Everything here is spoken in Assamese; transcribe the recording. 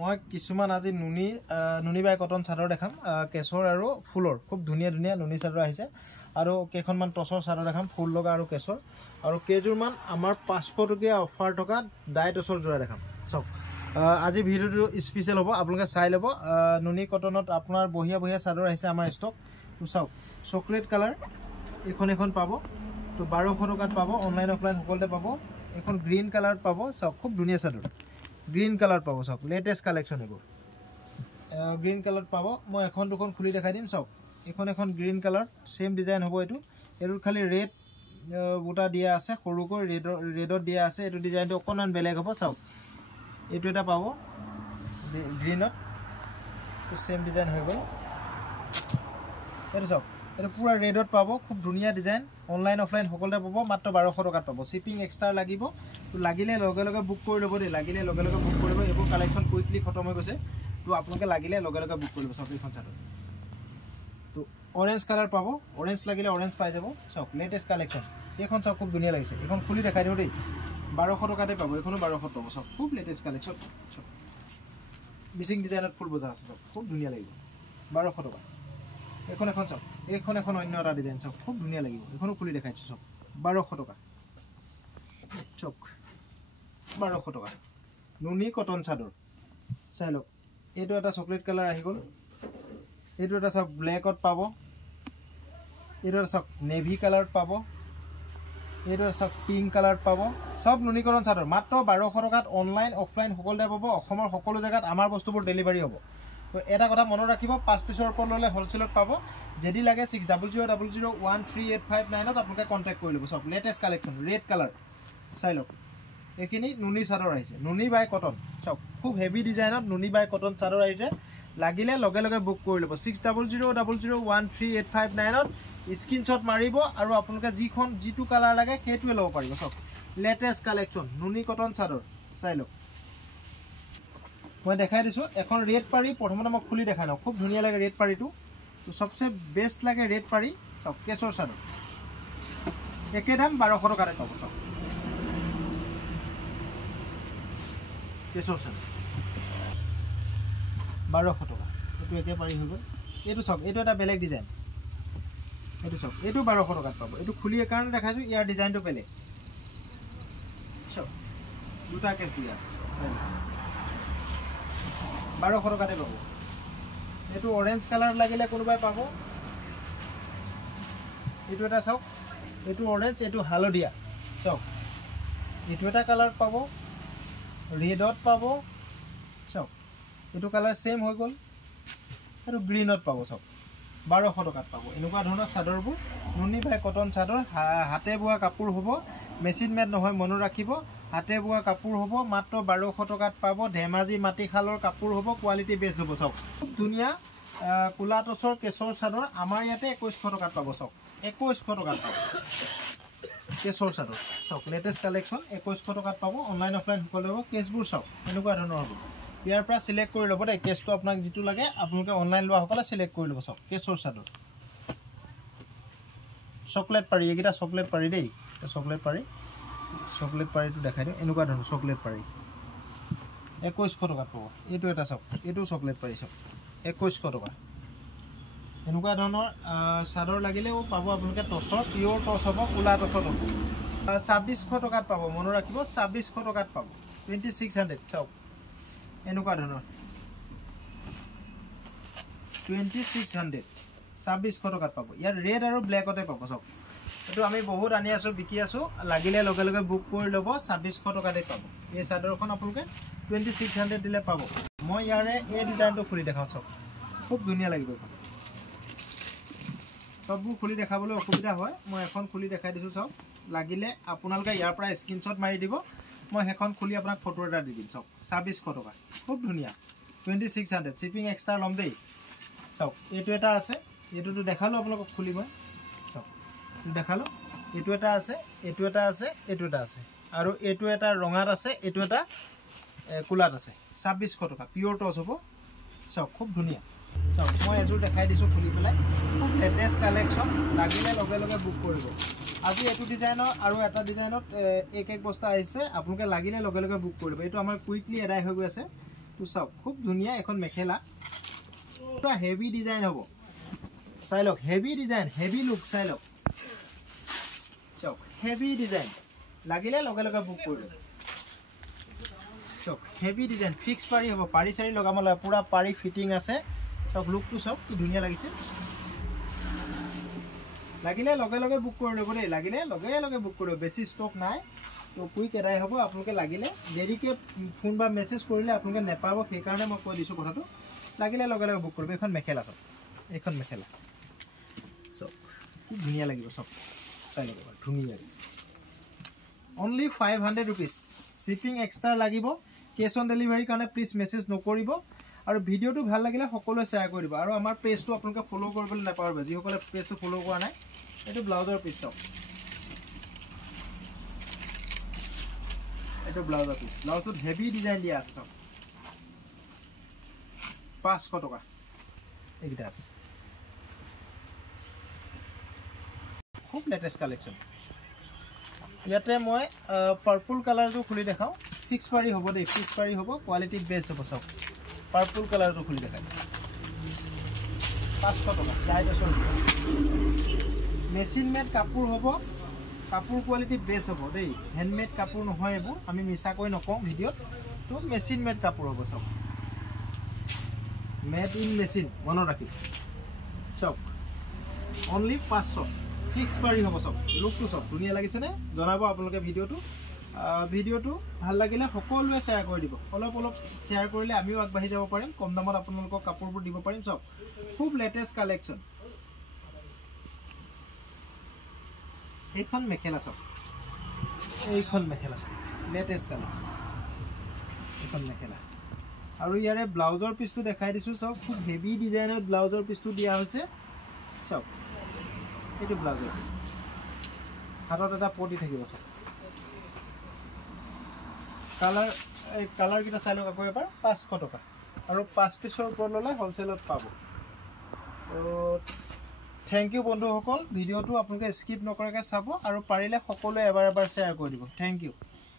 মই কিছুমান আজি নুনি বাই কটন চাদৰ দেখাম কেশৰ আৰু ফুলৰ খুব ধুনীয়া ধুনীয়া নুনি চাদৰ আহিছে আৰু কেইখনমান টছৰ চাদৰ দেখাম ফুল লগা আৰু কেশৰ আৰু কেইযোৰমান আমাৰ 500 টকীয়া অফাৰ থকা ডাই টছৰ যোৰা দেখাম চাওক আজি ভিডিওটো স্পেশাল হ'ব আপোনালোকে চাই ল'ব নুনি কটনত আপোনাৰ বহিয়া বহিয়া চাদৰ আহিছে আমাৰ ষ্টক তো চাওক চকলেট কালাৰ এখন পাব তো 1200 টকাত পাব অনলাইন অফলাইন সকলোতে পাব এখন গ্ৰীণ কালাৰত পাব চাওক খুব ধুনীয়া চাদৰ গ্ৰীণ কালাৰ পাব চাওক লেটেষ্ট কালেকশ্যন এবোৰ গ্ৰীণ কালাৰত পাব মই এখন দুখন খুলি দেখাই দিম চাওক এখন গ্ৰীণ কালাৰ সেম ডিজাইন হ'ব এটো খালি ৰেড বুটা দিয়া আছে সৰুকৈ ৰেডত দিয়া আছে এটো ডিজাইনটো অকণমান বেলেগ হ'ব চাওক এটো এটা পাব গ্ৰীণত সেম ডিজাইন হৈ গ'ল এটো চাওক এটো পুৰা ৰেডত পাব খুব ধুনীয়া ডিজাইন অনলাইন অফলাইন সকলোতে পাব মাত্ৰ 1200 টকাত পাব শিপিং এক্সট্ৰা লাগিব তো লাগিলে লগে লগে বুক কৰি ল'ব দেই লাগিলে লগে লগে বুক কৰিব এইবোৰ কালেকশ্যন কুইকলি খতম হৈ গৈছে তো আপোনালোকে লাগিলে লগে লগে বুক কৰি ল'ব চাওক এইখন চাদৰ তো অৰেঞ্জ কালাৰ পাব অৰেঞ্জ লাগিলে অৰেঞ্জ পাই যাব চাওক লেটেষ্ট কালেকশ্যন এইখন চাওক খুব ধুনীয়া লাগিছে এইখন খুলি দেখাই দিও দেই 1200 টকাতে পাব এইখনো 1200 পাব চাওক খুব লেটেষ্ট কালেকশ্যন চাওক মিচিং ডিজাইনত ফুল বজা আছে চাওক খুব ধুনীয়া লাগিব 1200 টকা এখন চাওক এখন অন্য এটা ডিজাইন চাওক খুব ধুনীয়া লাগিব এখনো খুলি দেখাইছো চাওক 1200 টকা চাওক 1200 টকা নুনি কটন চাদৰ চাই লওক এইটো এটা চকলেট কালাৰ আহি গ'ল এইটো এটা চাওক ব্ল্যাকত পাব এইটো চাওক নেভি কালাৰত পাব এইটো চাওক পিংক কালাৰত পাব সব নুনি কটন চাদৰ মাত্ৰ 1200 টকাত অনলাইন অফলাইন সকলোতে পাব অসমৰ সকলো জায়গাত আমাৰ বস্তুবোৰ ডেলিভাৰী হ'ব তো এটা কথা মনত ৰাখিব 5 পিছৰ ওপৰত ললে হোলসেলত পাব যদি লাগে 6000013859ত আপোনালোকে কন্টাক্ট কৰি ল'ব সব লেটেষ্ট কালেকশ্যন ৰেড কালাৰ চাই লওক এখিনি নুনি চাদৰ আহিছে নুনি বাই কটন চাওক খুব হেভি ডিজাইনত নুনি বাই কটন চাদৰ আহিছে লাগিলে লগে লগে বুক কৰি ল'ব 6000013859ত স্ক্ৰিনশ্বট মাৰিব আৰু আপোনালোকে যিটো কালাৰ লাগে সেইটোৱে ল'ব পাৰিব সব লেটেষ্ট কালেকশ্যন নুনি কটন চাদৰ চাই লওক মই দেখাই দিছো এখন ৰেড পাৰি প্ৰথমতে মই খুলি দেখাই লওঁ খুব ধুনীয়া লাগে ৰেড পাৰিটো তো সবচে বেস্ট লাগে ৰেড পাৰি চাওক কেশৰ চাদৰ একে দাম 1200 টকাতে পাব চাওক কেশৰ চাদৰ 1200 টকা এটো একে পাৰি হৈ গ'ল এটো চাওক এটো এটা বেলেগ ডিজাইন এটো চাওক এটো 1200 টকাত পাব এটো খুলি কাৰণে দেখাইছো ইয়াৰ ডিজাইনটো বেলেগ চাওক দুটা কেছ দিয়া আছে 1200 টকাতে পাব এটো অৰেঞ্জ কালাৰ লাগিলে কোনোবাই পাব এটো এটা চাওক এটো অৰেঞ্জ এটো হালধীয়া চাওক এটো এটা কালাৰ পাব ৰেডত পাব চাওক এটো কালাৰ সেম হৈ গ'ল আৰু গ্ৰীণত পাব চাওক 1200 টকাত পাব এনেকুৱা ধৰণৰ চাদৰবোৰ নুনি বাই কটন চাদৰ হাতে বোৱা কাপোৰ হ'ব মেচিন মেড নহয় মনত ৰাখিব হাতে বোৱা কাপোৰ হ'ব মাত্ৰ 1200 টকাত পাব ধেমাজি মাটি খালৰ কাপোৰ হ'ব কোৱালিটি বেষ্ট হ'ব চাওক খুব ধুনীয়া কুলা টছৰ কেশৰ চাদৰ আমাৰ ইয়াতে 2100 টকাত পাব চাওক 2100 টকাত পাব কেশৰ চাদৰ চাওক লেটেষ্ট কালেকশ্যন 2100 টকাত পাব অনলাইন অফলাইন সকলো হ'ব কেছবোৰ চাওক এনেকুৱা ধৰণৰ হ'ব ইয়াৰ পৰা সিলেক্ট কৰি ল'ব দে কেছটো আপোনাক যিটো লাগে আপোনালোকে অনলাইন লোৱা সকলে সিলেক্ট কৰি ল'ব চাওক কেশৰ চাদৰ চকলেট পাৰি এগিটা চকলেট পাৰি দেই চকলেট পাৰিটো দেখাই দিওঁ এনেকুৱা ধৰণৰ চকলেট পাৰি 2100 টকাত পাব এইটো এটা চাওক এইটো চকলেট পাৰি চাওক 2100 টকা এনেকুৱা ধৰণৰ চাদৰ লাগিলেও পাব আপোনালোকে টছৰ পিওৰ টছ হ'ব কুলা টছৰ 2600 টকাত পাব মনত ৰাখিব 2600 টকাত পাব 2600 চাওক এনেকুৱা ধৰণৰ 2600 টকাত পাব ইয়াৰ ৰেড আৰু ব্ল্যাকতে পাব চাওক এটো আমি বহুত আনি আছো বিকি আছো লাগিলে লগে লগে বুক কৰি ল'ব 2600 টকাতে পাব এই চাদৰখন আপোনালোকে 2600 দিলে পাব মই ইয়াৰে এই ডিজাইনটো খুলি দেখাও চাওক খুব ধুনীয়া লাগিব সববোৰ খুলি দেখাবলৈ অসুবিধা হয় মই এখন খুলি দেখাই দিছো চাওক লাগিলে আপোনালোকে ইয়াৰ পৰা স্ক্ৰিনশ্বট মাৰি দিব মই হেখন খুলি আপোনাক ফটো এটা দি দিম চাওক 2600 টকা খুব ধুনীয়া 2600 শিপিং এক্সট্ৰা লম দেই চাওক এইটো এটা আছে এইটোটো দেখালো আপোনালোকক খুলি মই চাওক দেখালো এইটো এটা আছে এইটো এটা আছে এইটো এটা আছে আৰু এইটো এটা ৰঙাত আছে এইটো এটা কুলাত আছে 2600 টকা পিওৰ টছ হ'ব চাওক খুব ধুনীয়া চাওক মই এযোৰ দেখাই দিছো খুলি পেলাই খুব লেটেষ্ট কালেকশ্যন লাগিলে লগে লগে বুক কৰিব আজি এটো ডিজাইনৰ আৰু এটা ডিজাইনত এক বস্তা আহিছে আপোনালোকে লাগিলে লগে লগে বুক কৰিব এটো আমাৰ কুইকলি এডাই হৈ গৈ আছে তো চাওক খুব ধুনীয়া এখন মেখেলা পুৰা হেভি ডিজাইন হ'ব চাই লওক হেভি ডিজাইন হেভি লুক চাই লওক চাওক হেভি ডিজাইন লাগিলে লগে লগে বুক কৰি লওক চাওক হেভি ডিজাইন ফিক্স পাৰি হ'ব পাৰি চাৰি লগাব লাগে পুৰা পাৰি ফিটিং আছে চাওক লুকটো চাওক কি ধুনীয়া লাগিছে লাগিলে লগে লগে বুক কৰি ল'ব দেই লাগিলে লগে লগে বুক কৰিব বেছি ষ্টক নাই তো কুইক এদাই হ'ব আপোনালোকে লাগিলে দেৰিকৈ ফোন বা মেছেজ কৰিলে আপোনালোকে নেপাব সেইকাৰণে মই কৈ দিছোঁ কথাটো লাগিলে লগে লগে বুক কৰিব এইখন মেখেলা চাওক এইখন মেখেলা চাওক খুব ধুনীয়া লাগিব চাওক চাই ল'ব ধুনীয়া অনলি 500 ৰুপিজ শ্বিপিং এক্সট্ৰা লাগিব কেছ অন ডেলিভাৰীৰ কাৰণে প্লিজ মেছেজ নকৰিব আৰু ভিডিঅ'টো ভাল লাগিলে সকলোৱে শ্বেয়াৰ কৰি দিব আৰু আমাৰ পেজটো আপোনালোকে ফ'ল' কৰিবলৈ নাপাহৰিব যিসকলে পেজটো ফ'ল' কৰা নাই এইটো ব্লাউজৰ পিচ চাওক এইটো ব্লাউজৰ পিচ ব্লাউজটোত হেভি ডিজাইন দিয়া আছে চাওক 500 টকা এইকেইটা আছে খুব লেটেষ্ট কালেকশ্যন ইয়াতে মই পাৰ্পল কালাৰটো খুলি দেখাওঁ ফিক্স পাৰি হ'ব দেই ফিক্স পাৰি হ'ব কোৱালিটি বেষ্ট হ'ব চাওক পাৰ্পল কালাৰটো খুলি দেখাই 500 টকা লাইট আছে মেচিন মেড কাপোৰ হ'ব কাপোৰ কোৱালিটি বেষ্ট হ'ব দেই হেণ্ডমেড কাপোৰ নহয় এইবোৰ আমি মিছাকৈ নকওঁ ভিডিঅ'ত তো মেচিন মেড কাপোৰ হ'ব চাওক মেড ইন মেচিন মনত ৰাখিব চাওক অনলি 500 ফিক্স পাৰি হ'ব চাওক লুকটো চাওক ধুনীয়া লাগিছেনে জনাব আপোনালোকে ভিডিঅ'টো ভাল লাগিলে সকলোৱে শ্বেয়াৰ কৰি দিব অলপ অলপ শ্বেয়াৰ কৰিলে আমিও আগবাঢ়ি যাব পাৰিম কম দামত আপোনালোকক কাপোৰবোৰ দিব পাৰিম চাওক খুব লেটেষ্ট কালেকশ্যন এইখন মেখেলা চাওক এইখন মেখেলা চাওক লেটেষ্ট কালেকশ্যন এইখন মেখেলা আৰু ইয়াৰে ব্লাউজৰ পিচটো দেখাই দিছোঁ চাওক খুব হেভি ডিজাইনত ব্লাউজৰ পিচটো দিয়া হৈছে চাওক এইটো ব্লাউজৰ পিচ হাতত এটা পটি থাকিব চাওক কালাৰকেইটা চাই লওক আকৌ এবাৰ 500 টকা আৰু 5 পিছৰ ওপৰত ল'লে হ'লচেলত পাব আৰু থেংক ইউ বন্ধুসকল ভিডিঅ'টো আপোনালোকে স্কিপ নকৰাকৈ চাব আৰু পাৰিলে সকলোৱে এবাৰ শ্বেয়াৰ কৰি দিব থেংক ইউ